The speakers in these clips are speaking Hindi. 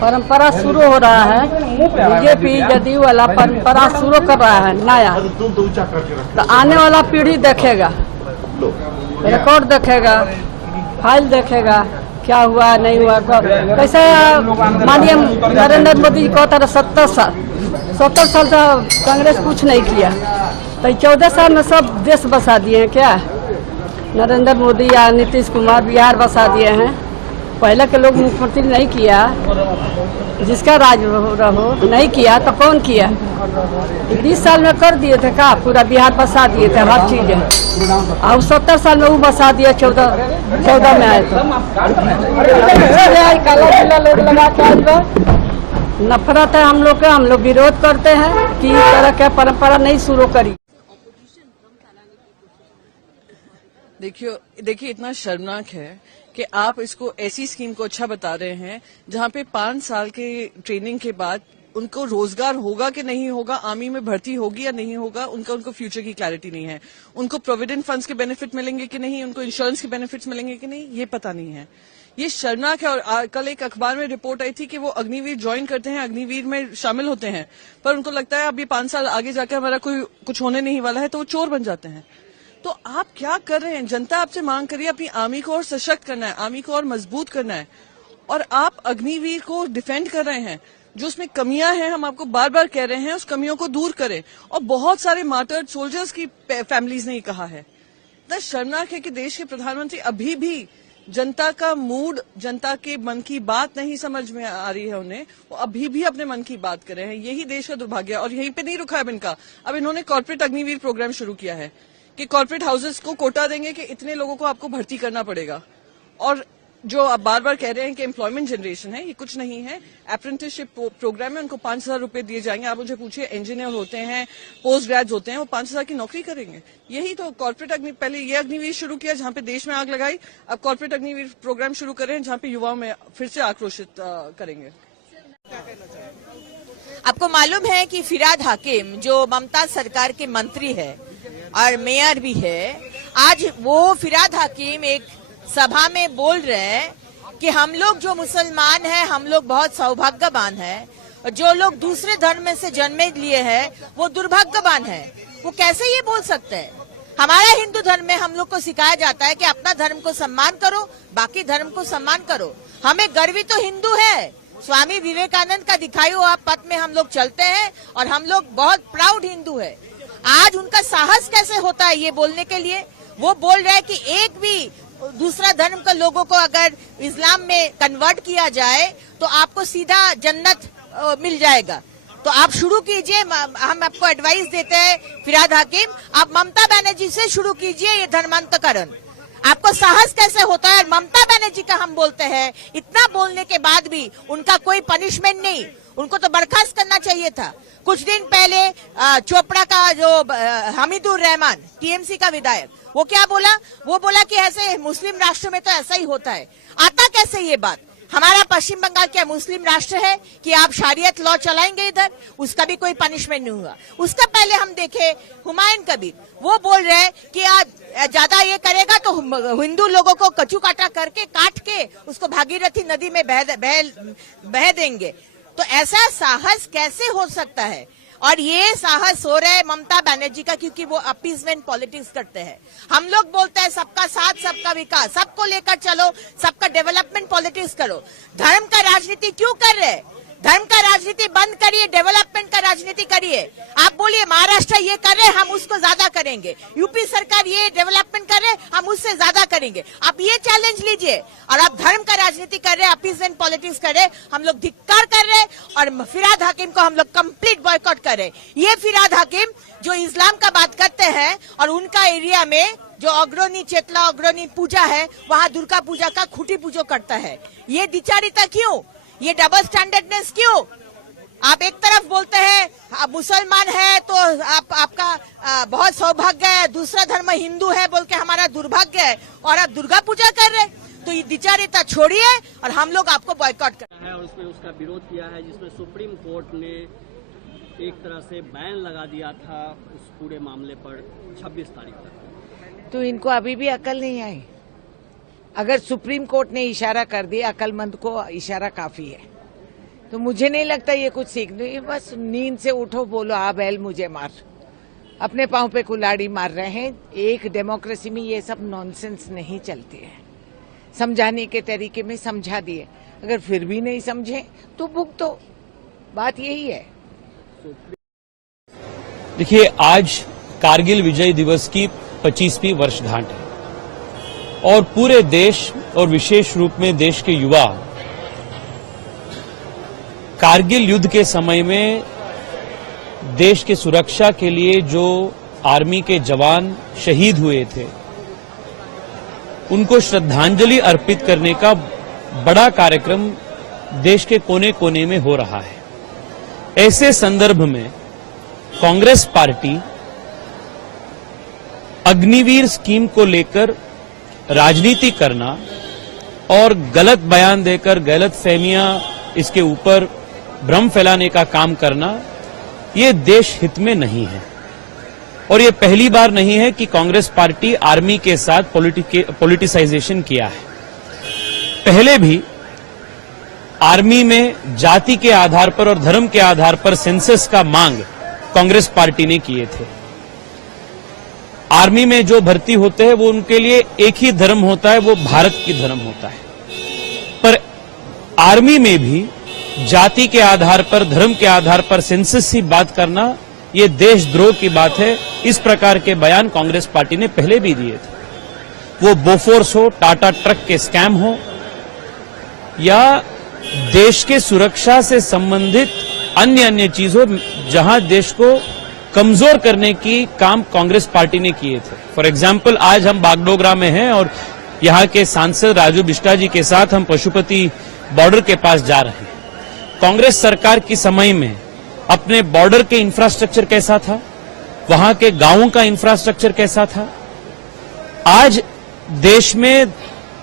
परंपरा शुरू हो रहा है। बीजेपी जदयू वाला परंपरा शुरू कर रहा है नया, तो आने वाला पीढ़ी देखेगा, रिकॉर्ड देखेगा, फाइल देखेगा, क्या हुआ नहीं हुआ। कैसे माननीय नरेंद्र मोदी जी कहता रहा 70 साल से कांग्रेस कुछ नहीं किया, तो 14 साल में सब देश बसा दिए हैं क्या? नरेंद्र मोदी या नीतीश कुमार बिहार बसा दिए हैं। पहले के लोग मुख्यमंत्री नहीं किया, जिसका राज रहो नहीं किया तो कौन किया? 20 साल में कर दिए थे का, पूरा बिहार बसा दिए थे हर चीजें, और 70 साल में वो बसा दिया 14 में आए तो काला जिला लोग लगा के नफरत है हम लोग का। हम लोग विरोध करते हैं कि इस तरह के परंपरा नहीं शुरू करी। देखिए इतना शर्मनाक है कि आप इसको ऐसी स्कीम को अच्छा बता रहे हैं जहां पे 5 साल के ट्रेनिंग के बाद उनको रोजगार होगा कि नहीं होगा, आर्मी में भर्ती होगी या नहीं होगा, उनको फ्यूचर की क्लैरिटी नहीं है। उनको प्रोविडेंट फंड्स के बेनिफिट मिलेंगे कि नहीं, उनको इंश्योरेंस के बेनिफिट्स मिलेंगे कि नहीं, ये पता नहीं है। ये शर्मनाक है। और कल एक अखबार में रिपोर्ट आई थी कि वो अग्निवीर ज्वाइन करते हैं, अग्निवीर में शामिल होते हैं, पर उनको लगता है अभी 5 साल आगे जाकर हमारा कुछ होने नहीं वाला है, तो वो चोर बन जाते हैं। तो आप क्या कर रहे हैं? जनता आपसे मांग करिए अपनी आर्मी को और सशक्त करना है, आर्मी को और मजबूत करना है, और आप अग्निवीर को डिफेंड कर रहे हैं। जो उसमें कमियां हैं, हम आपको बार बार कह रहे हैं, उस कमियों को दूर करें। और बहुत सारे मार्टर्ड सोल्जर्स की फैमिलीज ने कहा है। इतना शर्मनाक है कि देश के प्रधानमंत्री अभी भी जनता का मूड, जनता के मन की बात नहीं समझ में आ रही है उन्हें, वो अभी भी अपने मन की बात कर रहे हैं। यही देश का दुर्भाग्य है। और यहीं पे नहीं रुका है इनका, अब इन्होंने कॉर्पोरेट अग्निवीर प्रोग्राम शुरू किया है कि कॉर्पोरेट हाउसेस को कोटा देंगे कि इतने लोगों को आपको भर्ती करना पड़ेगा। और जो आप बार बार कह रहे हैं कि एम्प्लॉयमेंट जनरेशन है, ये कुछ नहीं है। अप्रेंटिसशिप प्रोग्राम में उनको 5,000 रुपए दिए जाएंगे। आप मुझे पूछिए, इंजीनियर होते हैं, पोस्ट ग्रेजुएट होते हैं, वो 5,000 की नौकरी करेंगे। यही तो कॉर्पोरेट पहले ये अग्निवीर शुरू किया जहां पे देश में आग लगाई, अब कॉर्पोरेट अग्निवीर प्रोग्राम शुरू कर रहे हैं जहां पे युवाओं में फिर से आक्रोशित करेंगे। आपको मालूम है कि फिराद हाकिम जो ममता सरकार के मंत्री है और मेयर भी है, आज वो फिराद हाकिम एक सभा में बोल रहे हैं कि हम लोग जो मुसलमान हैं, हम लोग बहुत सौभाग्यवान हैं, और जो लोग दूसरे धर्म में से जन्म लिए हैं वो दुर्भाग्यवान हैं। वो कैसे ये बोल सकते हैं? हमारा हिंदू धर्म में हम लोग को सिखाया जाता है कि अपना धर्म को सम्मान करो, बाकी धर्म को सम्मान करो। हमें गर्वित तो हिंदू है, स्वामी विवेकानंद का दिखाई हुआ पथ में हम लोग चलते हैं और हम लोग बहुत प्राउड हिंदू है। आज उनका साहस कैसे होता है ये बोलने के लिए? वो बोल रहे हैं कि एक भी दूसरा धर्म के लोगों को अगर इस्लाम में कन्वर्ट किया जाए तो आपको सीधा जन्नत मिल जाएगा। तो आप शुरू कीजिए, हम आपको एडवाइस देते हैं फिराद हाकिम, आप ममता बनर्जी से शुरू कीजिए ये धर्मांतकरण। आपको साहस कैसे होता है? ममता बनर्जी का हम बोलते हैं, इतना बोलने के बाद भी उनका कोई पनिशमेंट नहीं, उनको तो बर्खास्त करना चाहिए था। कुछ दिन पहले चोपड़ा का जो हमीदुर रहमान टीएमसी का विधायक, वो क्या बोला? वो बोला कि ऐसे मुस्लिम राष्ट्र में तो ऐसा ही होता है। आता कैसे ये बात? हमारा पश्चिम बंगाल क्या मुस्लिम राष्ट्र है कि आप शरीयत लॉ चलाएंगे इधर? उसका भी कोई पनिशमेंट नहीं हुआ। उसका पहले हम देखे हुमायूं कबीर, वो बोल रहे हैं कि आज ज्यादा ये करेगा तो हिंदू लोगों को कचू काटा करके काट के उसको भागीरथी नदी में बह देंगे। तो ऐसा साहस कैसे हो सकता है? और ये साहस हो रहा है ममता बनर्जी का, क्योंकि वो अपीजमेंट पॉलिटिक्स करते हैं। हम लोग बोलते हैं सबका साथ, सबका विकास, सबको लेकर चलो, सबका डेवलपमेंट पॉलिटिक्स करो। धर्म का राजनीति क्यों कर रहे हैं? धर्म का राजनीति बंद करिए, डेवलपमेंट का राजनीति करिए। आप बोलिए महाराष्ट्र ये कर रहे, हम उसको ज्यादा करेंगे, यूपी सरकार ये डेवलपमेंट कर रहे, हम उससे ज्यादा करेंगे। आप ये चैलेंज लीजिए। और आप धर्म का राजनीति कर रहे, अपीजमेंट पॉलिटिक्स कर रहे, हम लोग धिक्कार कर रहे और फिराद हाकिम को हम लोग कंप्लीट बॉयकॉट कर रहे। ये फिराद हाकिम जो इस्लाम का बात करते हैं और उनका एरिया में जो अग्रणी चेतला अग्रणी पूजा है, वहाँ दुर्गा पूजा का खूंटी पूजो करता है। ये द्विचारिता क्यों? ये डबल स्टैंडर्डनेस क्यों? आप एक तरफ बोलते हैं आप मुसलमान है तो आपका बहुत सौभाग्य है, दूसरा धर्म हिंदू है बोल के हमारा दुर्भाग्य है, और आप दुर्गा पूजा कर रहे। तो ये द्विचारिता छोड़िए और हम लोग आपको बॉयकॉट कर रहे हैं। और उसमें उसका विरोध किया है, जिसमें सुप्रीम कोर्ट ने एक तरह से बैन लगा दिया था उस पूरे मामले पर 26 तारीख तक। तो इनको अभी भी अकल नहीं आई। अगर सुप्रीम कोर्ट ने इशारा कर दिया, अक्लमंद को इशारा काफी है। तो मुझे नहीं लगता ये कुछ सीखने, बस नींद से उठो बोलो आ बैल मुझे मार, अपने पांव पे कुल्हाड़ी मार रहे हैं। एक डेमोक्रेसी में ये सब नॉनसेंस नहीं चलते हैं। समझाने के तरीके में समझा दिए, अगर फिर भी नहीं समझे तो भुगतो, बात यही है। देखिए, आज कारगिल विजय दिवस की 25वीं वर्षगांठ है और पूरे देश और विशेष रूप में देश के युवा कारगिल युद्ध के समय में देश के सुरक्षा के लिए जो आर्मी के जवान शहीद हुए थे, उनको श्रद्धांजलि अर्पित करने का बड़ा कार्यक्रम देश के कोने कोने में हो रहा है। ऐसे संदर्भ में कांग्रेस पार्टी अग्निवीर स्कीम को लेकर राजनीति करना और गलत बयान देकर गलत फहमियां इसके ऊपर भ्रम फैलाने का काम करना, ये देश हित में नहीं है। और ये पहली बार नहीं है कि कांग्रेस पार्टी आर्मी के साथ पॉलिटिसाइजेशन किया है। पहले भी आर्मी में जाति के आधार पर और धर्म के आधार पर सेंसस का मांग कांग्रेस पार्टी ने किए थे। आर्मी में जो भर्ती होते हैं वो उनके लिए एक ही धर्म होता है, वो भारत की धर्म होता है। पर आर्मी में भी जाति के आधार पर, धर्म के आधार पर सेंसस की बात करना, ये देशद्रोह की बात है। इस प्रकार के बयान कांग्रेस पार्टी ने पहले भी दिए थे। वो बोफोर्स हो, टाटा ट्रक के स्कैम हो, या देश के सुरक्षा से संबंधित अन्य चीज हो, जहां देश को कमजोर करने की काम कांग्रेस पार्टी ने किए थे। फॉर एग्जाम्पल, आज हम बागडोगरा में हैं और यहां के सांसद राजू बिष्टा जी के साथ हम पशुपति बॉर्डर के पास जा रहे हैं। कांग्रेस सरकार के समय में अपने बॉर्डर के इंफ्रास्ट्रक्चर कैसा था, वहां के गांवों का इंफ्रास्ट्रक्चर कैसा था। आज देश में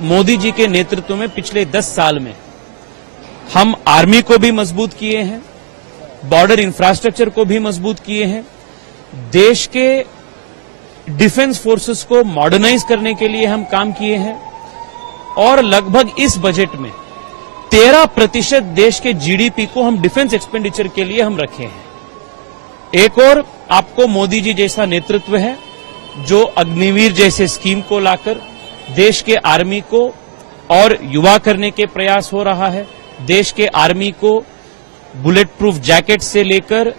मोदी जी के नेतृत्व में पिछले 10 साल में हम आर्मी को भी मजबूत किए हैं, बॉर्डर इंफ्रास्ट्रक्चर को भी मजबूत किए हैं, देश के डिफेंस फोर्सेस को मॉडर्नाइज करने के लिए हम काम किए हैं और लगभग इस बजट में 13% देश के जीडीपी को हम डिफेंस एक्सपेंडिचर के लिए हम रखे हैं। एक और आपको मोदी जी जैसा नेतृत्व है जो अग्निवीर जैसे स्कीम को लाकर देश के आर्मी को और युवा करने के प्रयास हो रहा है। देश के आर्मी को बुलेट प्रूफ जैकेट से लेकर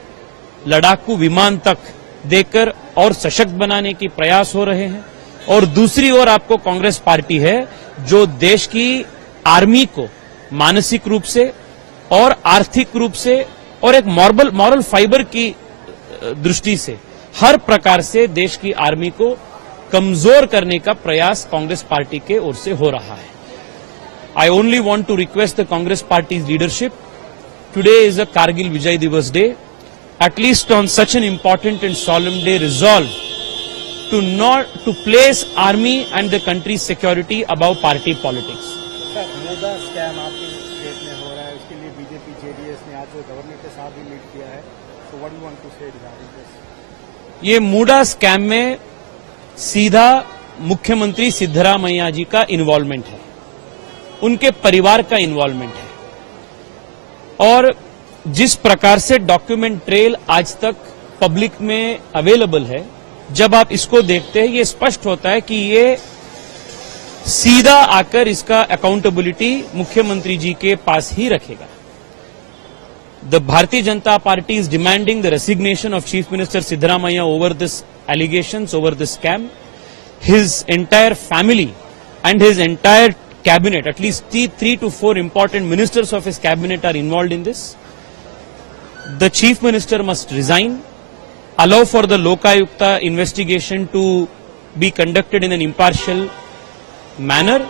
लड़ाकू विमान तक देकर और सशक्त बनाने की प्रयास हो रहे हैं। और दूसरी ओर आपको कांग्रेस पार्टी है जो देश की आर्मी को मानसिक रूप से और आर्थिक रूप से और एक मॉरल फाइबर की दृष्टि से हर प्रकार से देश की आर्मी को कमजोर करने का प्रयास कांग्रेस पार्टी के ओर से हो रहा है। I only want to request the Congress Party's leadership. Today is a Kargil Vijay Divas Day. At least on such an important and solemn day, resolve to place army and the country's security above party politics. Sir, मुद्दा स्कैम आपके स्टेट में हो रहा है, उसके लिए बीजेपी जेडीएस ने आज जो गवर्नर के साथ भी मीट किया है, so what do you want to say regarding this? ये मूडा स्कैम में सीधा मुख्यमंत्री सिद्धरामैया जी का इन्वॉल्वमेंट है, उनके परिवार का इन्वॉल्वमेंट है। और जिस प्रकार से डॉक्यूमेंट ट्रेल आज तक पब्लिक में अवेलेबल है, जब आप इसको देखते हैं ये स्पष्ट होता है कि ये सीधा आकर इसका अकाउंटेबिलिटी मुख्यमंत्री जी के पास ही रखेगा। The Bharatiya Janata party is demanding the resignation of chief minister Siddaramaiah over this allegations, over this scam. His entire family and his entire cabinet, at least 3 to 4 important ministers of his cabinet are involved in this. The chief minister must resign, allow for the Lokayukta investigation to be conducted in an impartial manner,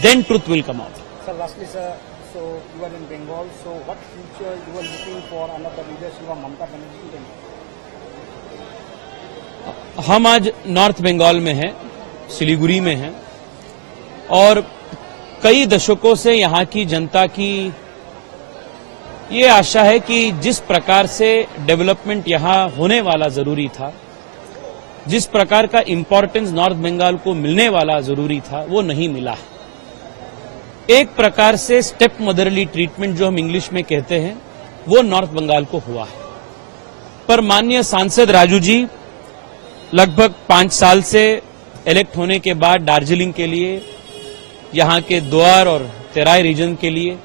then truth will come out. Sir, lastly, sir, so you are in Bengal, so what future you are looking for under the leadership of Mamata Banerjee? हम आज नॉर्थ बंगाल में हैं, सिलीगुड़ी में हैं और कई दशकों से यहाँ की जनता की ये आशा है कि जिस प्रकार से डेवलपमेंट यहाँ होने वाला जरूरी था, जिस प्रकार का इंपॉर्टेंस नॉर्थ बंगाल को मिलने वाला जरूरी था, वो नहीं मिला है। एक प्रकार से स्टेप मदरली ट्रीटमेंट जो हम इंग्लिश में कहते हैं वो नॉर्थ बंगाल को हुआ है। पर माननीय सांसद राजू जी लगभग 5 साल से इलेक्ट होने के बाद दार्जिलिंग के लिए, यहां के द्वार और तेराई रीजन के लिए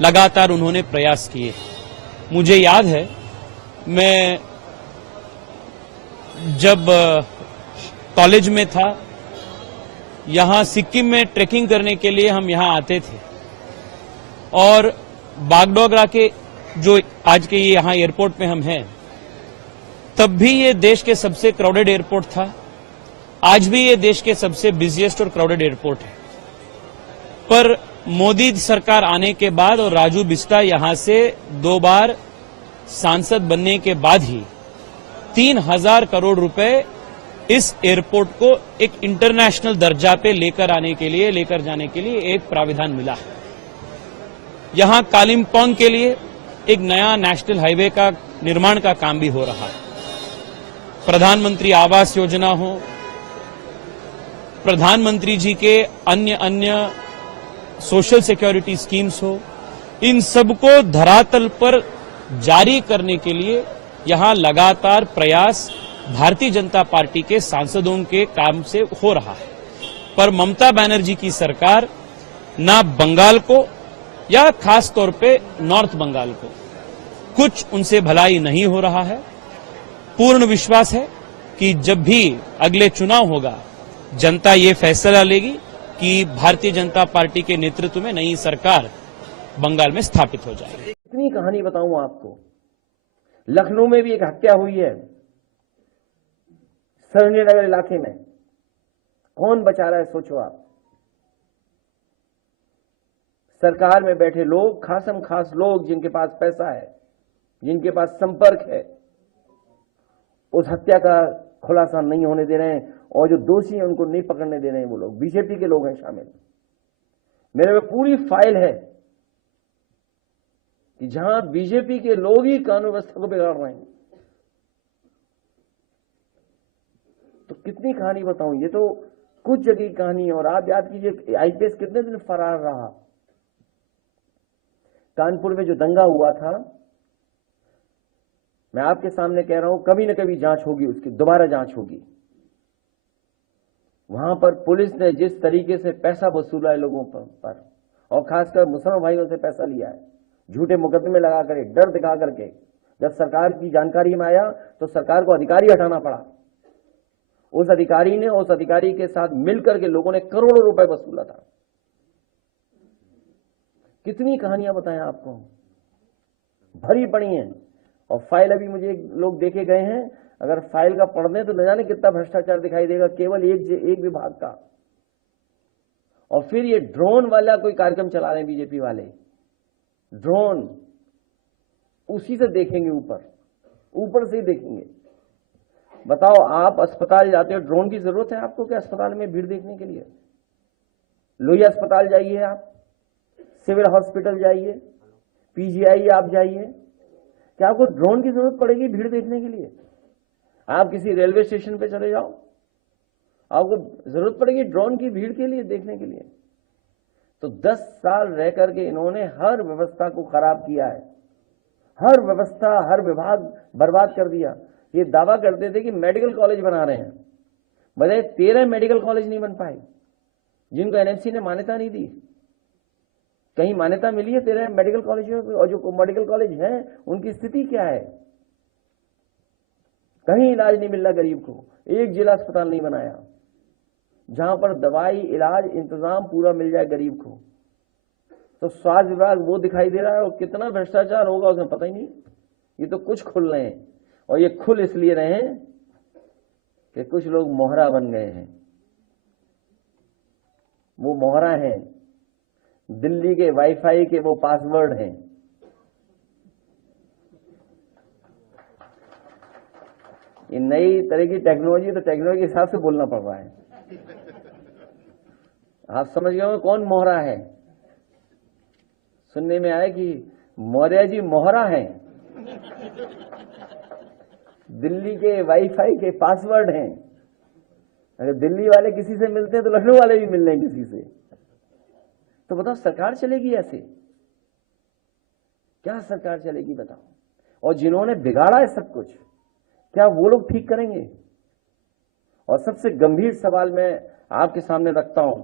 लगातार उन्होंने प्रयास किए। मुझे याद है मैं जब कॉलेज में था, यहां सिक्किम में ट्रेकिंग करने के लिए हम यहां आते थे और बागडोगरा के जो आज के ये यहां एयरपोर्ट में हम हैं, तब भी ये देश के सबसे क्राउडेड एयरपोर्ट था। आज भी ये देश के सबसे बिजिएस्ट और क्राउडेड एयरपोर्ट है। पर मोदी सरकार आने के बाद और राजू बिस्टा यहां से 2 बार सांसद बनने के बाद ही 3000 करोड़ रुपए इस एयरपोर्ट को एक इंटरनेशनल दर्जा पे लेकर जाने के लिए एक प्राविधान मिला है। यहां कालिम्पोंग के लिए एक नया नेशनल हाईवे का निर्माण का काम भी हो रहा है। प्रधानमंत्री आवास योजना हो, प्रधानमंत्री जी के अन्य सोशल सिक्योरिटी स्कीम्स हो, इन सबको धरातल पर जारी करने के लिए यहां लगातार प्रयास भारतीय जनता पार्टी के सांसदों के काम से हो रहा है। पर ममता बनर्जी की सरकार ना बंगाल को या खास तौर पे नॉर्थ बंगाल को कुछ उनसे भलाई नहीं हो रहा है। पूर्ण विश्वास है कि जब भी अगले चुनाव होगा, जनता ये फैसला लेगी कि भारतीय जनता पार्टी के नेतृत्व में नई सरकार बंगाल में स्थापित हो जाएगी। इतनी कहानी बताऊं आपको, लखनऊ में भी एक हत्या हुई है, सरोजनी नगर इलाके में। कौन बचा रहा है सोचो आप। सरकार में बैठे लोग, खासम खास लोग जिनके पास पैसा है, जिनके पास संपर्क है, उस हत्या का खुलासा नहीं होने दे रहे हैं और जो दोषी हैं उनको नहीं पकड़ने दे रहे हैं। वो लोग बीजेपी के लोग हैं शामिल। मेरे में पूरी फाइल है कि जहां बीजेपी के लोग ही कानून व्यवस्था को बिगाड़ रहे हैं। तो कितनी कहानी बताऊं, ये तो कुछ जगह की कहानी है। और आप याद कीजिए आईपीएस कितने दिन फरार रहा। कानपुर में जो दंगा हुआ था, मैं आपके सामने कह रहा हूं, कभी न कभी जांच होगी, उसकी दोबारा जांच होगी। वहां पर पुलिस ने जिस तरीके से पैसा वसूला है लोगों पर और खासकर मुसलमान भाइयों से पैसा लिया है, झूठे मुकदमे लगा करके, डर दिखा करके, जब सरकार की जानकारी में आया तो सरकार को अधिकारी हटाना पड़ा। उस अधिकारी के साथ मिलकर के लोगों ने करोड़ों रुपए वसूला था। कितनी कहानियां बताएं आपको, भरी पड़ी हैं। और फाइल अभी मुझे लोग देखे गए हैं, अगर फाइल का पढ़ दें तो न जाने कितना भ्रष्टाचार दिखाई देगा केवल एक विभाग का। और फिर ये ड्रोन वाला कोई कार्यक्रम चला रहे हैं बीजेपी वाले, ड्रोन उसी से देखेंगे, ऊपर से ही देखेंगे। बताओ, आप अस्पताल जाते हो, ड्रोन की जरूरत है आपको क्या अस्पताल में भीड़ देखने के लिए? लोहिया अस्पताल जाइए, आप सिविल हॉस्पिटल जाइए, पीजीआई आप जाइए, क्या आपको ड्रोन की जरूरत पड़ेगी भीड़ देखने के लिए? आप किसी रेलवे स्टेशन पे चले जाओ, आपको जरूरत पड़ेगी ड्रोन की भीड़ के लिए देखने के लिए। तो 10 साल रह करके इन्होंने हर व्यवस्था को खराब किया है, हर व्यवस्था, हर विभाग बर्बाद कर दिया। ये दावा करते थे कि मेडिकल कॉलेज बना रहे हैं, बताइए 13 मेडिकल कॉलेज नहीं बन पाए जिनको एनएमसी ने मान्यता नहीं दी। कहीं मान्यता मिली है 13 मेडिकल कॉलेजों को? और जो मेडिकल कॉलेज हैं उनकी स्थिति क्या है? कहीं इलाज नहीं मिल रहा गरीब को। एक जिला अस्पताल नहीं बनाया जहां पर दवाई, इलाज, इंतजाम पूरा मिल जाए गरीब को। तो स्वास्थ्य विभाग वो दिखाई दे रहा है, और कितना भ्रष्टाचार होगा उसमें पता ही नहीं। ये तो कुछ खुल रहे हैं, और ये खुल इसलिए रहे हैं कि कुछ लोग मोहरा बन गए हैं। वो मोहरा हैं, दिल्ली के वाईफाई के वो पासवर्ड हैं। ये नई तरह की टेक्नोलॉजी, तो टेक्नोलॉजी के हिसाब से बोलना पड़ रहा है। आप समझ गए हो कौन मोहरा है? सुनने में आया कि मौर्य जी मोहरा हैं, दिल्ली के वाईफाई के पासवर्ड हैं। अगर दिल्ली वाले किसी से मिलते हैं तो लखनऊ वाले भी मिल रहे हैं किसी से। तो बताओ सरकार चलेगी ऐसे? क्या सरकार चलेगी बताओ? और जिन्होंने बिगाड़ा है सब कुछ, क्या वो लोग ठीक करेंगे? और सबसे गंभीर सवाल मैं आपके सामने रखता हूं।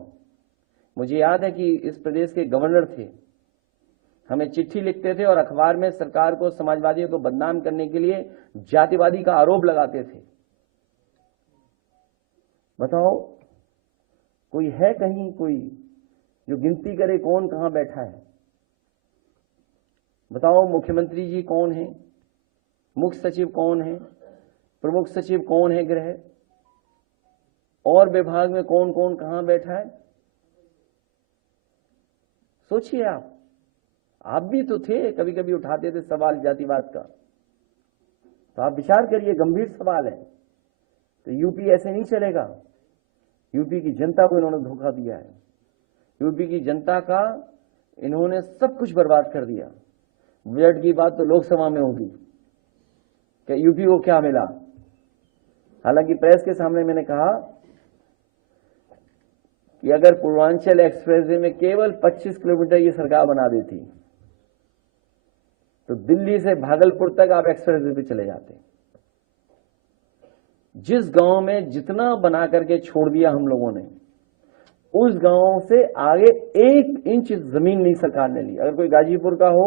मुझे याद है कि इस प्रदेश के गवर्नर थे, हमें चिट्ठी लिखते थे और अखबार में सरकार को, समाजवादियों को बदनाम करने के लिए जातिवादी का आरोप लगाते थे। बताओ कोई है कहीं कोई जो गिनती करे कौन कहां बैठा है? बताओ मुख्यमंत्री जी कौन है, मुख्य सचिव कौन है, प्रमुख सचिव कौन है गृह, और विभाग में कौन कौन कहां बैठा है? सोचिए आप भी तो थे, कभी कभी उठाते थे सवाल जातिवाद का। तो आप विचार करिए, गंभीर सवाल है। तो यूपी ऐसे नहीं चलेगा। यूपी की जनता को इन्होंने धोखा दिया है। यूपी की जनता का इन्होंने सब कुछ बर्बाद कर दिया। बजट की बात तो लोकसभा में होगी कि यूपी को क्या मिला। हालांकि प्रेस के सामने मैंने कहा कि अगर पूर्वांचल एक्सप्रेसवे में केवल 25 किलोमीटर ये सरकार बना देती तो दिल्ली से भागलपुर तक आप एक्सप्रेसवे पे चले जाते। जिस गांव में जितना बना करके छोड़ दिया हम लोगों ने, उस गांव से आगे 1 इंच जमीन नहीं सरकार ने ली। अगर कोई गाजीपुर का हो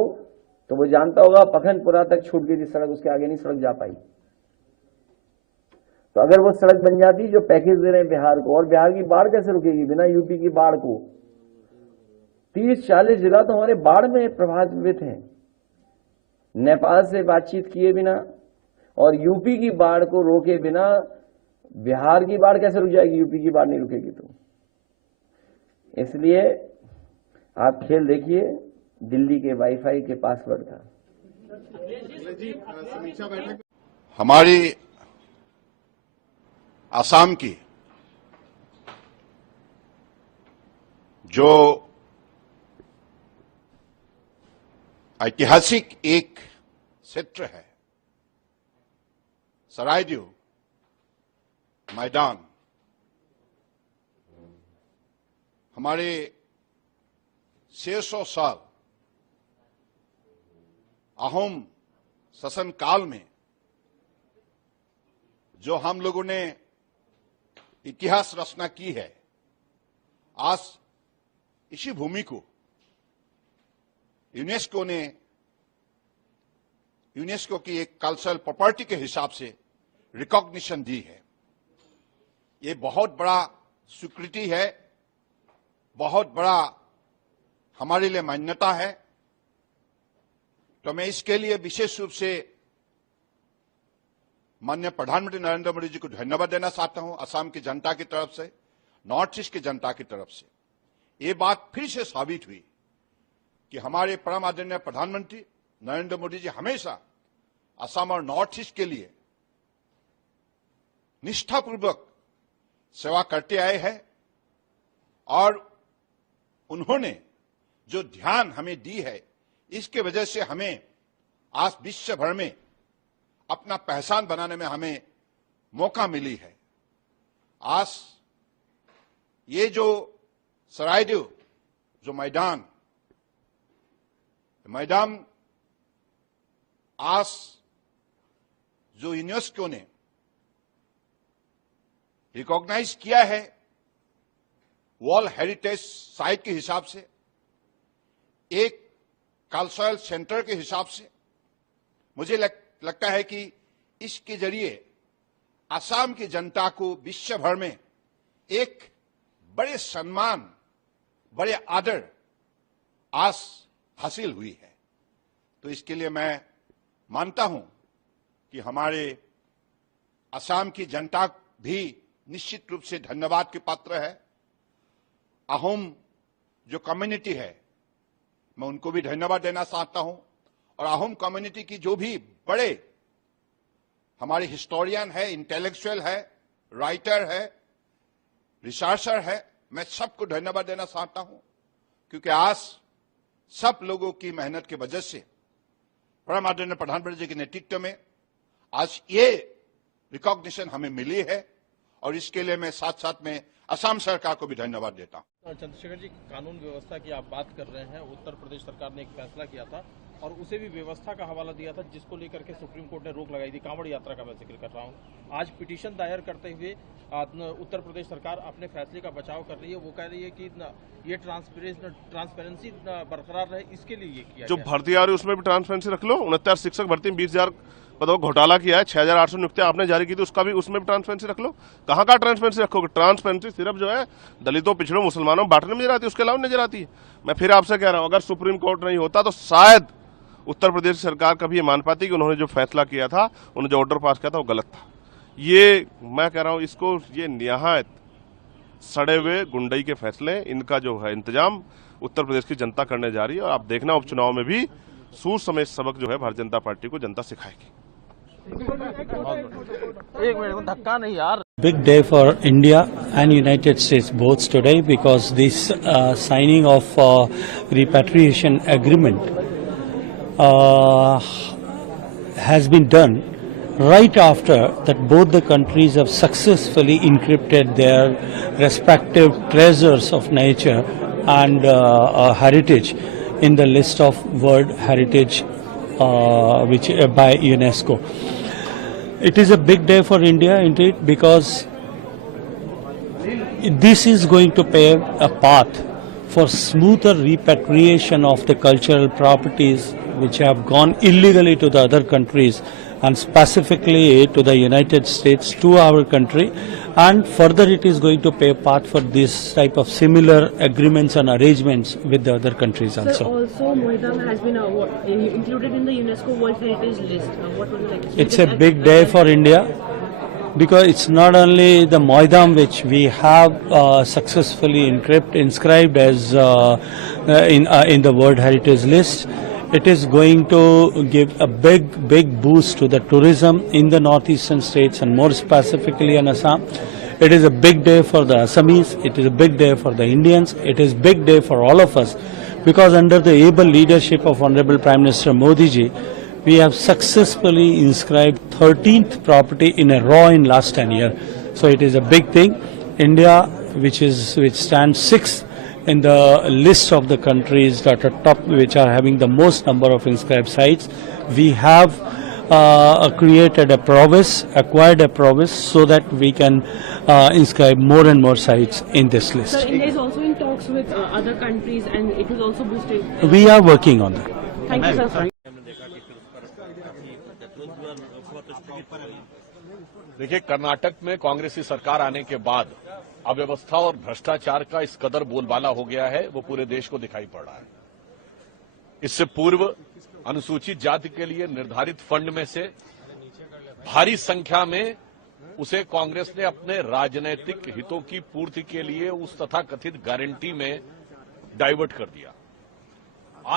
तो वो जानता होगा पखनपुरा तक छूट गई थी सड़क, उसके आगे नहीं सड़क जा पाई। तो अगर वो सड़क बन जाती जो पैकेज दे रहे हैं बिहार को, और बिहार की बाढ़ कैसे रुकेगी बिना यूपी की बाढ़ को? 30-40 जिला तो हमारे बाढ़ में प्रभावित हैं, नेपाल से बातचीत किए बिना और यूपी की बाढ़ को रोके बिना बिहार की बाढ़ कैसे रुक जाएगी? यूपी की बाढ़ नहीं रुकेगी। तो इसलिए आप खेल देखिए दिल्ली के वाईफाई के पासवर्ड का। हमारी असम की जो ऐतिहासिक एक क्षेत्र है, सरायदेव मैदान, हमारे 600 साल अहोम शासन काल में जो हम लोगों ने इतिहास रचना की है, आज इसी भूमि को यूनेस्को की एक कल्चरल प्रॉपर्टी के हिसाब से रिकॉग्निशन दी है। ये बहुत बड़ा स्वीकृति है, बहुत बड़ा हमारे लिए मान्यता है। तो मैं इसके लिए विशेष रूप से माननीय प्रधानमंत्री नरेंद्र मोदी जी को धन्यवाद देना चाहता हूं, असम की जनता की तरफ से, नॉर्थ ईस्ट की जनता की तरफ से। ये बात फिर से साबित हुई कि हमारे परम आदरणीय प्रधानमंत्री नरेंद्र मोदी जी हमेशा असम और नॉर्थ ईस्ट के लिए निष्ठापूर्वक सेवा करते आए हैं, और उन्होंने जो ध्यान हमें दी है, इसके वजह से हमें आज विश्व भर में अपना पहचान बनाने में हमें मौका मिली है। आज ये जो सरायदेव जो मैदान आज जो यूनेस्को ने रिकॉग्नाइज किया है वर्ल्ड हेरिटेज साइट के हिसाब से, एक कल्चरल सेंटर के हिसाब से, मुझे लगता है कि इसके जरिए असम की जनता को विश्व भर में एक बड़े सम्मान, बड़े आदर आज हासिल हुई है। तो इसके लिए मैं मानता हूं कि हमारे असम की जनता भी निश्चित रूप से धन्यवाद के पात्र है। अहोम जो कम्युनिटी है, मैं उनको भी धन्यवाद देना चाहता हूं, और अहोम कम्युनिटी की जो भी बड़े हमारे हिस्टोरियन है, इंटेलेक्चुअल है, राइटर है, रिसर्चर है, मैं सबको धन्यवाद देना चाहता हूं, क्योंकि आज सब लोगों की मेहनत की वजह से परम आदरणीय प्रधानमंत्री जी के नेतृत्व में आज ये रिकॉग्निशन हमें मिली है। और इसके लिए मैं साथ साथ में असम सरकार को भी धन्यवाद देता हूं। चंद्रशेखर जी, कानून व्यवस्था की आप बात कर रहे हैं। उत्तर प्रदेश सरकार ने एक फैसला किया था और उसे भी व्यवस्था का हवाला दिया था, जिसको लेकर के सुप्रीम कोर्ट ने रोक लगाई थी। कांवड़ यात्रा का मैं जिक्र कर रहा हूं। आज पिटीशन दायर करते हुए उत्तर प्रदेश सरकार अपने फैसले का बचाव कर रही है। वो कह रही है कि ये ट्रांसपेरेंसी बरकरार रहे, इसके लिए ये किया जो भर्ती आ रही है उसमें भी ट्रांसपेरेंसी रख लो। 69 शिक्षक भर्ती में 20,000 पदों का घोटाला किया है, 6,800 नियुक्तियां आपने जारी की थी, उसका भी उसमें भी ट्रांसपेरेंसी रख लो। कहाँ का ट्रांसपेरेंसी रखोगे? ट्रांसपेरेंसी सिर्फ जो है दलितों, पिछड़ों, मुसलमानों में बांटने में नजर आती है, उसके अलावा नजर आती है। मैं फिर आपसे कह रहा हूँ, अगर सुप्रीम कोर्ट नहीं होता तो शायद उत्तर प्रदेश सरकार कभी ये मान पाती कि उन्होंने जो फैसला किया था, उन्होंने जो ऑर्डर पास किया था वो गलत था। ये मैं कह रहा हूँ, इसको ये निहायत सड़े हुए गुंडई के फैसले, इनका जो है इंतजाम उत्तर प्रदेश की जनता करने जा रही है। और आप देखना उपचुनाव में भी सूर समेत सबक जो है भारतीय जनता पार्टी को जनता सिखाएगी। एक मिनट, धक्का नहीं यार। Big day for India and United States both today, because this signing of repatriation agreement has been done right after that both the countries have successfully encrypted their respective treasures of nature and heritage in the list of World Heritage which by UNESCO. It is a big day for India indeed, because this is going to pave a path for smoother repatriation of the cultural properties which have gone illegally to the other countries, and specifically to the United States, to our country. And further it is going to pave path for this type of similar agreements and arrangements with the other countries also. Sir, also Moidam has been included in the UNESCO World Heritage list. What would you like to say? It's a big day for India, because it's not only the Moidam which we have successfully inscribed as in the World Heritage list. It is going to give a big boost to the tourism in the northeastern states, and more specifically in Assam. It is a big day for the Assamese. It is a big day for the Indians. It is a big day for all of us, because under the able leadership of Honorable Prime Minister Modi ji, we have successfully inscribed 13th property in a row in last 10 years. So it is a big thing. India, which stands 6th in the list of the countries that are top, which are having the most number of inscribed sites, we have acquired a province so that we can inscribe more and more sites in this list. Sir, India is also in talks with other countries, and it is also boosting. We are working on that. Thank you, sir. देखिए, कर्नाटक में कांग्रेस की सरकार आने के बाद अव्यवस्था और भ्रष्टाचार का इस कदर बोलबाला हो गया है, वो पूरे देश को दिखाई पड़ रहा है। इससे पूर्व अनुसूचित जाति के लिए निर्धारित फंड में से भारी संख्या में उसे कांग्रेस ने अपने राजनीतिक हितों की पूर्ति के लिए उस तथाकथित गारंटी में डाइवर्ट कर दिया।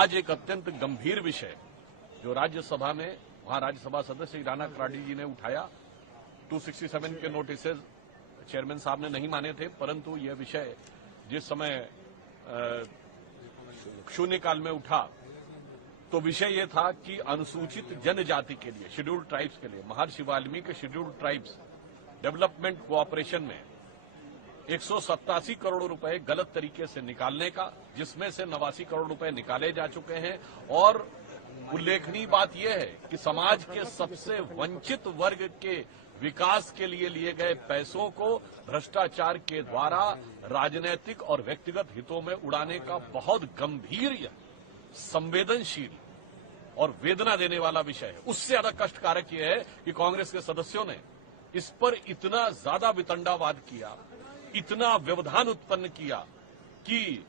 आज एक अत्यंत गंभीर विषय जो राज्यसभा में वहां राज्यसभा सदस्य राणा क्राडी जी ने उठाया, 267 के नोटिसेज चेयरमैन साहब ने नहीं माने थे, परंतु यह विषय जिस समय शून्यकाल में उठा तो विषय यह था कि अनुसूचित जनजाति के लिए, शेड्यूल्ड ट्राइब्स के लिए, महर्षि Valmiki scheduled tribes development cooperation में 187 करोड़ रुपए गलत तरीके से निकालने का, जिसमें से 89 करोड़ रुपए निकाले जा चुके हैं। और उल्लेखनीय बात यह है कि समाज के सबसे वंचित वर्ग के विकास के लिए गए पैसों को भ्रष्टाचार के द्वारा राजनीतिक और व्यक्तिगत हितों में उड़ाने का बहुत गंभीर, संवेदनशील और वेदना देने वाला विषय है। उससे ज्यादा कष्टकारक यह है कि कांग्रेस के सदस्यों ने इस पर इतना ज्यादा वितंडावाद किया, इतना व्यवधान उत्पन्न किया कि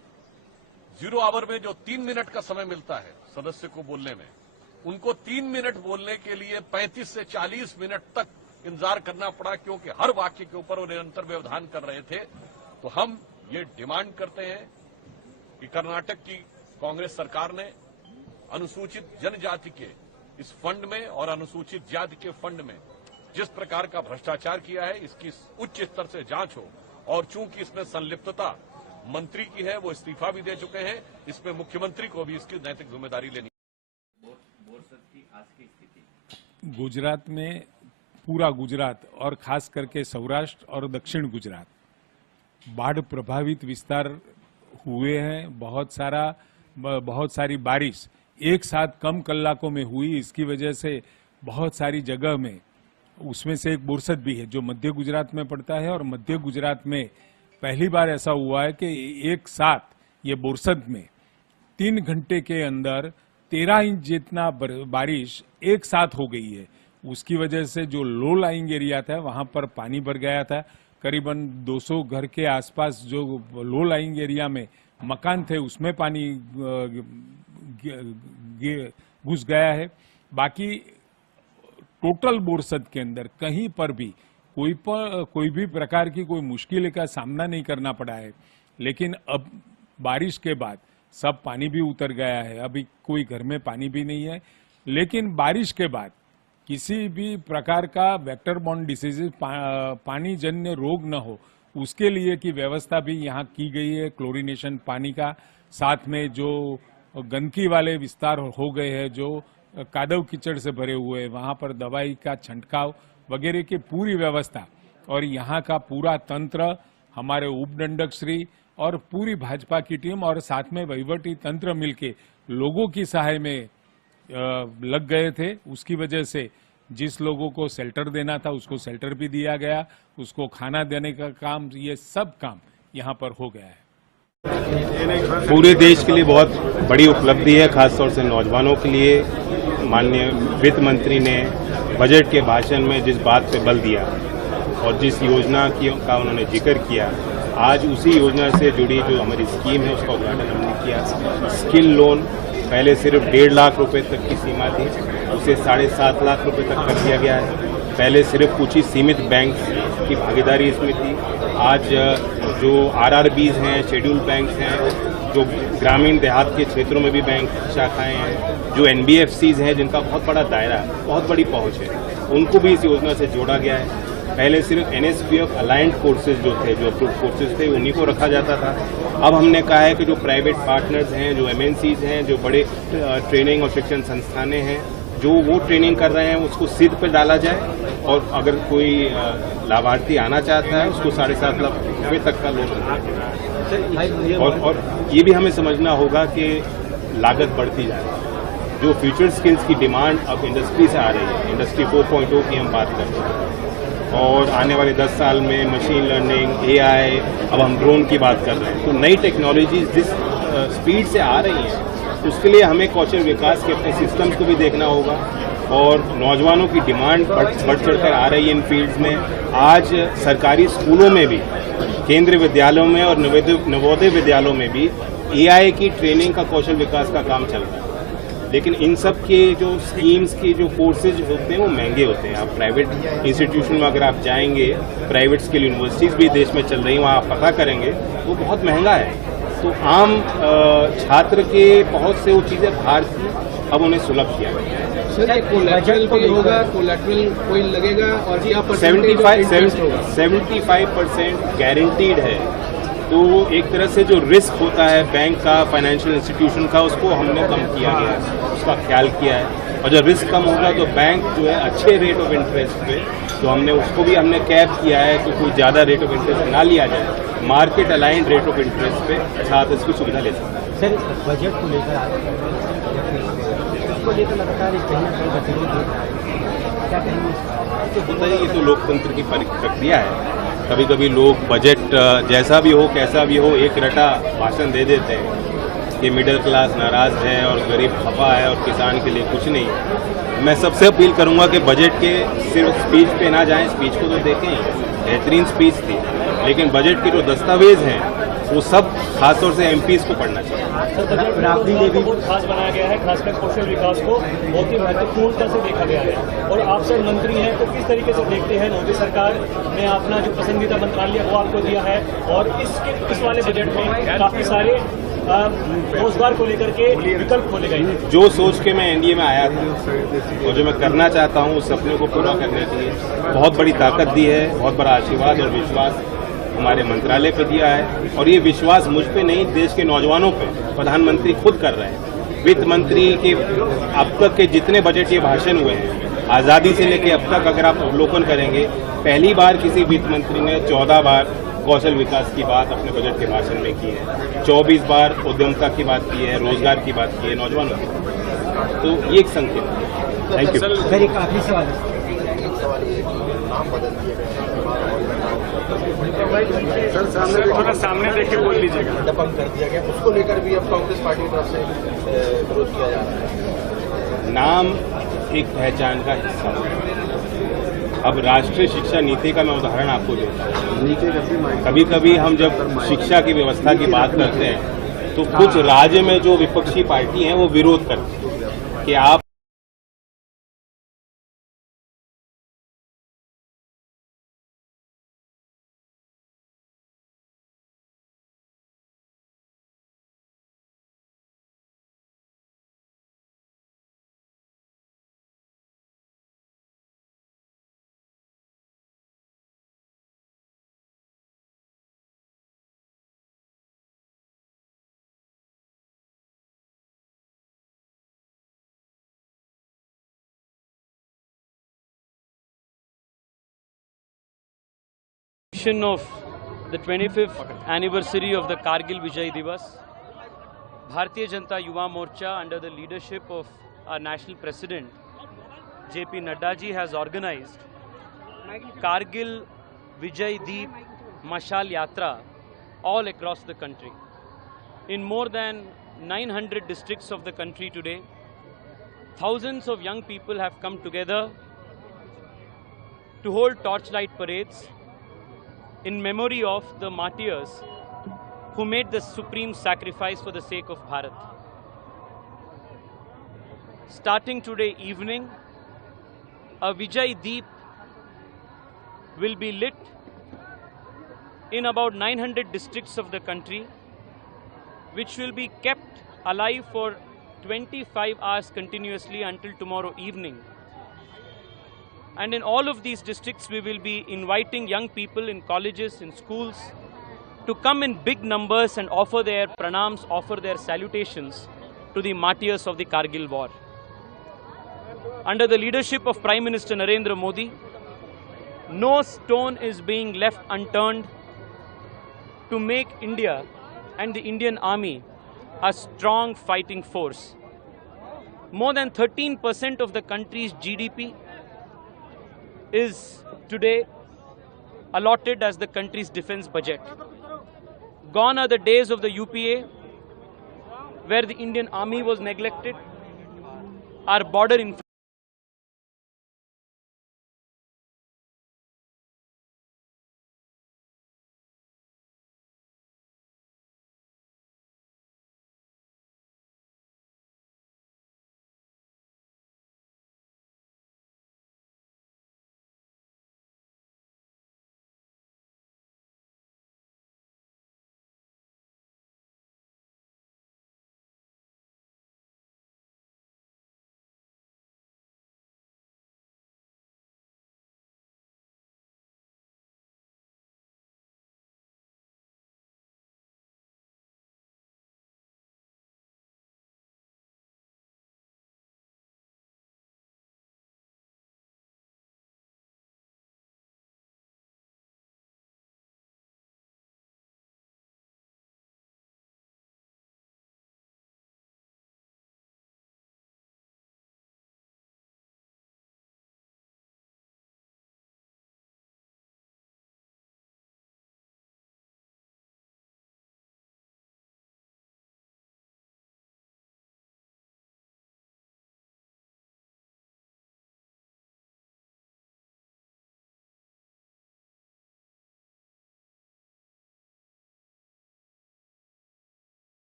0 आवर में जो 3 मिनट का समय मिलता है सदस्य को बोलने में, उनको 3 मिनट बोलने के लिए 35 से 40 मिनट तक इंतजार करना पड़ा, क्योंकि हर वाक्य के ऊपर वो निरंतर व्यवधान कर रहे थे। तो हम ये डिमांड करते हैं कि कर्नाटक की कांग्रेस सरकार ने अनुसूचित जनजाति के इस फंड में और अनुसूचित जाति के फंड में जिस प्रकार का भ्रष्टाचार किया है, इसकी उच्च स्तर से जांच हो। और चूंकि इसमें संलिप्तता मंत्री की है, वो इस्तीफा भी दे चुके हैं, इसमें मुख्यमंत्री को भी इसकी नैतिक जिम्मेदारी लेनी। गुजरात में, पूरा गुजरात और खास करके सौराष्ट्र और दक्षिण गुजरात बाढ़ प्रभावित विस्तार हुए हैं। बहुत सारी बारिश एक साथ कम कलाकों में हुई, इसकी वजह से बहुत सारी जगह में, उसमें से एक बोरसद भी है जो मध्य गुजरात में पड़ता है, और मध्य गुजरात में पहली बार ऐसा हुआ है कि एक साथ ये बोरसद में 3 घंटे के अंदर 13 इंच जितना बारिश एक साथ हो गई है। उसकी वजह से जो लो लाइंग एरिया था वहां पर पानी भर गया था। करीबन 200 घर के आसपास जो लो लाइंग एरिया में मकान थे उसमें पानी घुस गया है। बाकी टोटल बोरसद के अंदर कहीं पर भी कोई भी प्रकार की कोई मुश्किल का सामना नहीं करना पड़ा है। लेकिन अब बारिश के बाद सब पानी भी उतर गया है, अभी कोई घर में पानी भी नहीं है। लेकिन बारिश के बाद किसी भी प्रकार का वेक्टर बॉर्न डिसीजेज, पानी जन्य रोग न हो, उसके लिए की व्यवस्था भी यहाँ की गई है। क्लोरीनेशन पानी का, साथ में जो गंदगी वाले विस्तार हो गए हैं, जो कादव कीचड़ से भरे हुए हैं, वहां पर दवाई का छंटकाव वगैरह की पूरी व्यवस्था, और यहाँ का पूरा तंत्र, हमारे उपदंडक श्री और पूरी भाजपा की टीम और साथ में वहीवटी तंत्र मिलके लोगों की सहाय में लग गए थे। उसकी वजह से जिस लोगों को शेल्टर देना था उसको शेल्टर भी दिया गया, उसको खाना देने का काम, ये सब काम यहाँ पर हो गया है। पूरे देश के लिए बहुत बड़ी उपलब्धि है, खासतौर से नौजवानों के लिए। माननीय वित्त मंत्री ने बजट के भाषण में जिस बात पे बल दिया और जिस योजना का उन्होंने जिक्र किया, आज उसी योजना से जुड़ी जो हमारी स्कीम है उसका उद्घाटन हमने किया। स्किल लोन पहले सिर्फ 1.5 लाख रुपए तक की सीमा थी, उसे 7.5 लाख रुपए तक कर दिया गया है। पहले सिर्फ कुछ ही सीमित बैंक की भागीदारी इसमें थी। आज जो RRBs हैं, शेड्यूल बैंक्स हैं, जो ग्रामीण देहात के क्षेत्रों में भी बैंक शाखाएं हैं, जो NBFCs हैं जिनका बहुत बड़ा दायरा, बहुत बड़ी पहुंच है, उनको भी इस योजना से जोड़ा गया है। पहले सिर्फ NSPF अलाइंड कोर्सेज जो थे, जो अप्रूव्ड कोर्सेज थे, उन्हीं को रखा जाता था। अब हमने कहा है कि जो प्राइवेट पार्टनर्स हैं, जो MNCs हैं, जो बड़े ट्रेनिंग और शिक्षण संस्थानें हैं, जो वो ट्रेनिंग कर रहे हैं उसको सिद्ध पे डाला जाए, और अगर कोई लाभार्थी आना चाहता है उसको 7.5 लाख रुपये तक का लोन। और ये भी हमें समझना होगा कि लागत बढ़ती जा रही है। जो फ्यूचर स्किल्स की डिमांड अब इंडस्ट्री से आ रही है, इंडस्ट्री 4.0 की हम बात कर रहे हैं, और आने वाले 10 साल में मशीन लर्निंग, AI, अब हम ड्रोन की बात कर रहे हैं। तो नई टेक्नोलॉजी जिस स्पीड से आ रही है उसके लिए हमें कौशल विकास के अपने सिस्टम्स को भी देखना होगा, और नौजवानों की डिमांड बढ़ चढ़कर आ रही है इन फील्ड्स में। आज सरकारी स्कूलों में भी, केंद्रीय विद्यालयों में और नवोदय विद्यालयों में भी AI की ट्रेनिंग का, कौशल विकास का काम चल रहा है। लेकिन इन सब के जो स्कीम्स के जो कोर्सेज होते हैं वो महंगे होते हैं। आप प्राइवेट इंस्टीट्यूशन में अगर आप जाएंगे, प्राइवेट स्किल यूनिवर्सिटीज़ भी देश में चल रही हैं, वहाँ आप पता करेंगे वो बहुत महंगा है। तो आम छात्र के बहुत से वो चीज़ें बाहर थी, अब उन्हें सुलभ किया गया। सर, कोलैटरल भी होगा, कोलैटरल कोई लगेगा, और 75% गारंटीड है। तो एक तरह से जो रिस्क होता है बैंक का, फाइनेंशियल इंस्टीट्यूशन का, उसको हमने कम किया गया है, उसका ख्याल किया है। और जब रिस्क कम होगा तो बैंक जो है अच्छे रेट ऑफ इंटरेस्ट पे, तो हमने उसको भी हमने कैप किया है कि कोई ज़्यादा रेट ऑफ इंटरेस्ट ना लिया जाए, market aligned rate of interest पे छात्र इसकी सुविधा ले सकते हैं। सर, बजट को लेकर लगातार कहीं ना कहीं गतिरोध हो रहा है, क्या कहेंगे? तो होता है, ये तो लोकतंत्र की प्रक्रिया है। कभी कभी लोग बजट जैसा भी हो, कैसा भी हो, एक रटा भाषण दे देते हैं कि मिडिल क्लास नाराज है और गरीब खफा है और किसान के लिए कुछ नहीं है। मैं सबसे अपील करूंगा कि बजट के सिर्फ स्पीच पे ना जाएं। स्पीच को तो देखें, बेहतरीन स्पीच थी, लेकिन बजट के जो दस्तावेज हैं वो सब खासतौर से MPs को पढ़ना चाहिए। बराबरी में भी बहुत खास बनाया गया है, खासकर कौशल विकास को बहुत ही महत्वपूर्णता से देखा गया है। और आप सर मंत्री हैं, तो किस तरीके से देखते हैं, मोदी सरकार ने अपना जो पसंदीदा मंत्रालय वो आपको दिया है, और इस वाले बजट में काफी सारे रोजगार को लेकर के विकल्प खोले गए। जो सोच के मैं NDA में आया था और जो मैं करना चाहता हूँ उस सपने को पूरा करने के लिए बहुत बड़ी ताकत दी है, बहुत बड़ा आशीर्वाद और विश्वास हमारे मंत्रालय पे दिया है। और ये विश्वास मुझ पे नहीं, देश के नौजवानों पे प्रधानमंत्री खुद कर रहे हैं। वित्त मंत्री के अब तक के जितने बजट ये भाषण हुए हैं, आज़ादी से लेकर अब तक अगर आप अवलोकन करेंगे, पहली बार किसी वित्त मंत्री ने 14 बार कौशल विकास की बात अपने बजट के भाषण में की है, 24 बार उद्यमता की बात की है, रोजगार की बात की है, नौजवानों की। तो ये एक संकेत है। Thank you. सर एक आखिरी सवाल सर सामने देख के बोल लीजिएगा। मंडपम कर दिया गया, उसको लेकर भी अब कांग्रेस पार्टी की तरफ से विरोध किया जा रहा है। नाम एक पहचान का हिस्सा है। अब राष्ट्रीय शिक्षा नीति का मैं उदाहरण आपको देता हूँ। कभी कभी हम जब शिक्षा की व्यवस्था की बात करते हैं तो कुछ राज्य में जो विपक्षी पार्टी हैं वो विरोध करती है कि आप of the 25th anniversary of the Kargil Vijay Divas, Bharatiya Janata Yuva Morcha under the leadership of our national president JP Nadda ji has organized Kargil Vijay Deep Mashal Yatra all across the country. In more than 900 districts of the country today, thousands of young people have come together to hold torchlight parades in memory of the martyrs who made the supreme sacrifice for the sake of Bharat. Starting today evening, a Vijay Deep will be lit in about 900 districts of the country, which will be kept alive for 25 hours continuously until tomorrow evening. And in all of these districts, we will be inviting young people in colleges, in schools, to come in big numbers and offer their pranams, offer their salutations to the martyrs of the Kargil war. Under the leadership of Prime Minister Narendra Modi, no stone is being left unturned to make India and the Indian Army a strong fighting force. More than 13% of the country's GDP is today allotted as the country's defense budget. Gone are the days of the UPA where the Indian Army was neglected. Our border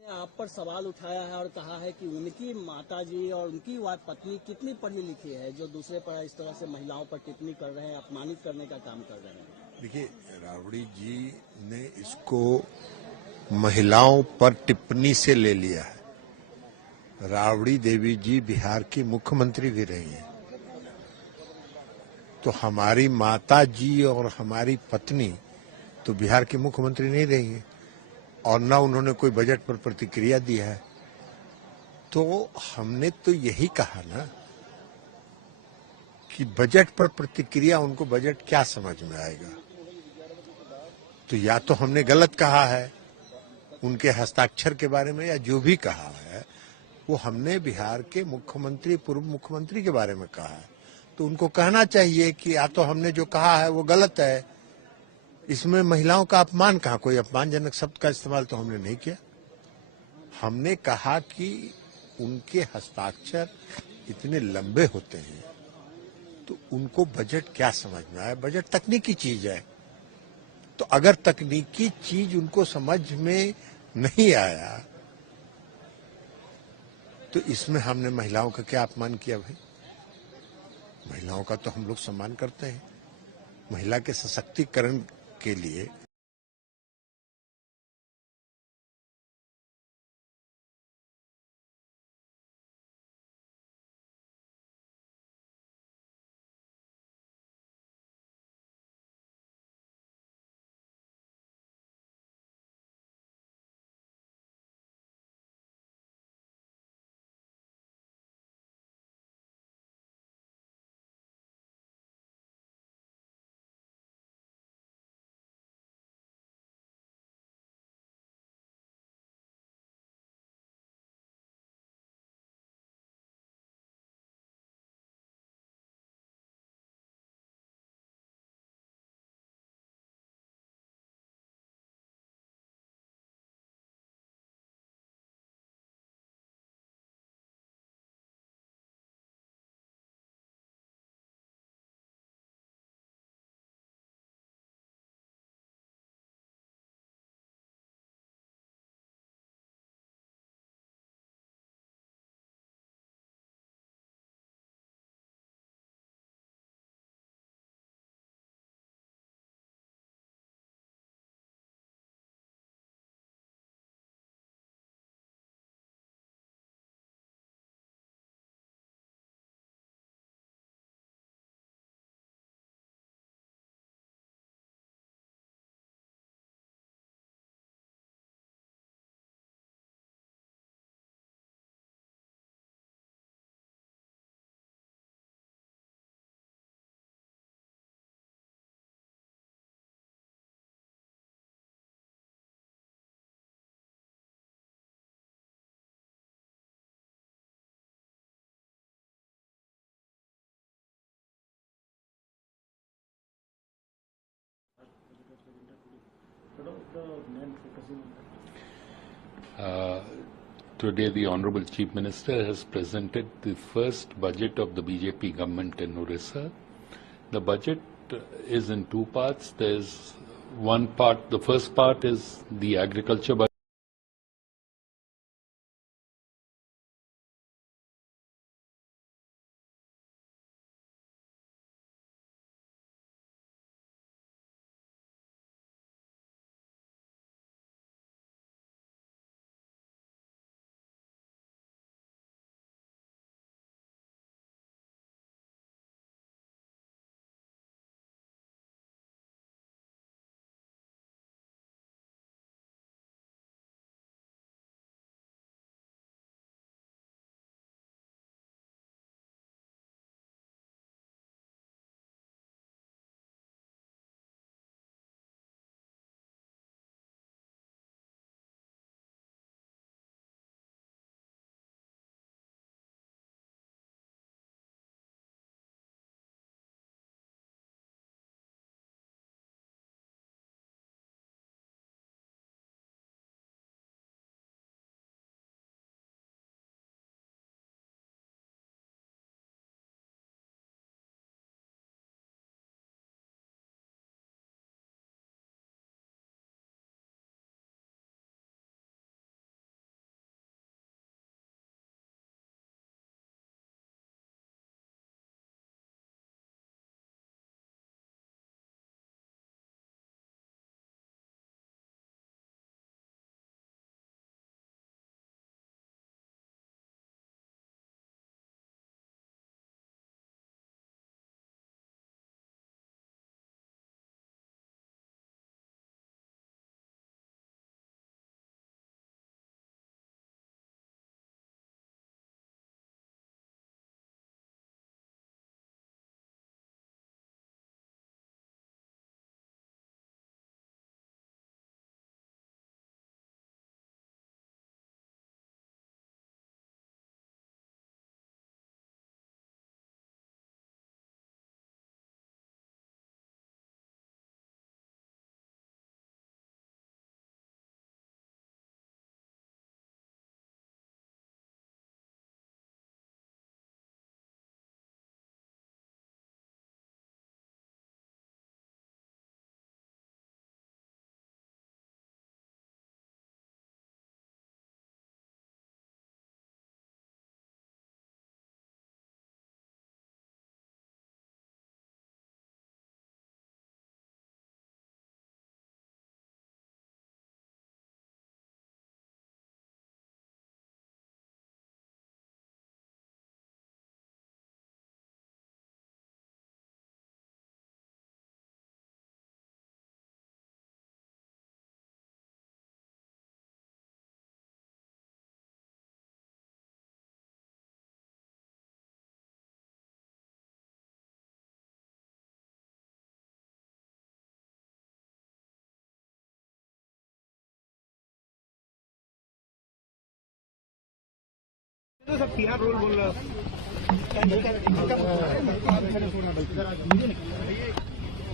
आप पर सवाल उठाया है और कहा है कि उनकी माताजी और उनकी पत्नी कितनी पढ़ी लिखी है जो दूसरे पर इस तरह से महिलाओं पर टिप्पणी कर रहे हैं, अपमानित करने का काम कर रहे हैं। देखिए, राबड़ी जी ने इसको महिलाओं पर टिप्पणी से ले लिया है। राबड़ी देवी जी बिहार की मुख्यमंत्री भी रही हैं, तो हमारी माता जी और हमारी पत्नी तो बिहार की मुख्यमंत्री नहीं रही हैं और न उन्होंने कोई बजट पर प्रतिक्रिया दी है। तो हमने तो यही कहा ना कि बजट पर प्रतिक्रिया, उनको बजट क्या समझ में आएगा। तो या तो हमने गलत कहा है उनके हस्ताक्षर के बारे में, या जो भी कहा है वो हमने बिहार के मुख्यमंत्री, पूर्व मुख्यमंत्री के बारे में कहा है। तो उनको कहना चाहिए कि या तो हमने जो कहा है वो गलत है। इसमें महिलाओं का अपमान कहाँ, कोई अपमानजनक शब्द का इस्तेमाल तो हमने नहीं किया। हमने कहा कि उनके हस्ताक्षर इतने लंबे होते हैं तो उनको बजट क्या समझ में आया। बजट तकनीकी चीज है, तो अगर तकनीकी चीज उनको समझ में नहीं आया तो इसमें हमने महिलाओं का क्या अपमान किया भाई। महिलाओं का तो हम लोग सम्मान करते हैं। महिला के सशक्तिकरण के लिए Today, the Honorable Chief Minister has presented the first budget of the BJP government in Orissa. The budget is in two parts. There's one part, the first part is the agriculture budget.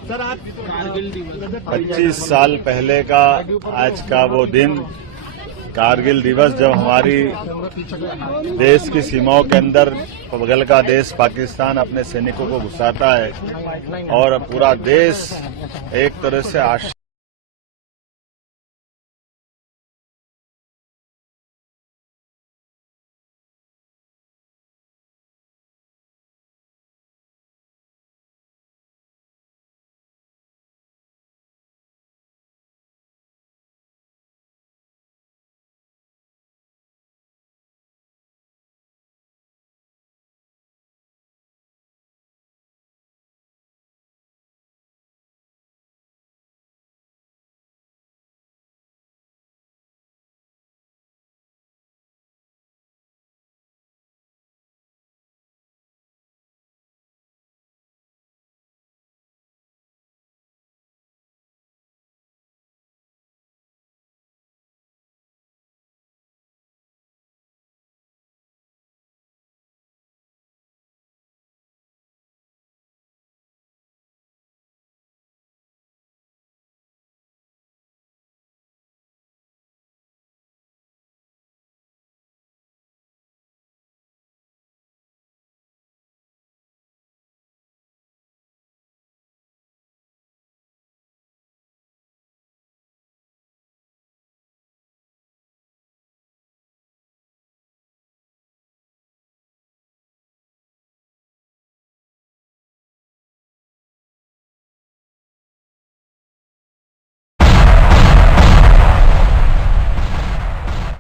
Sir आज 25 साल पहले का आज का वो दिन, कारगिल दिवस, जब हमारी देश की सीमाओं के अंदर बगल का देश पाकिस्तान अपने सैनिकों को घुसाता है और पूरा देश एक तरह से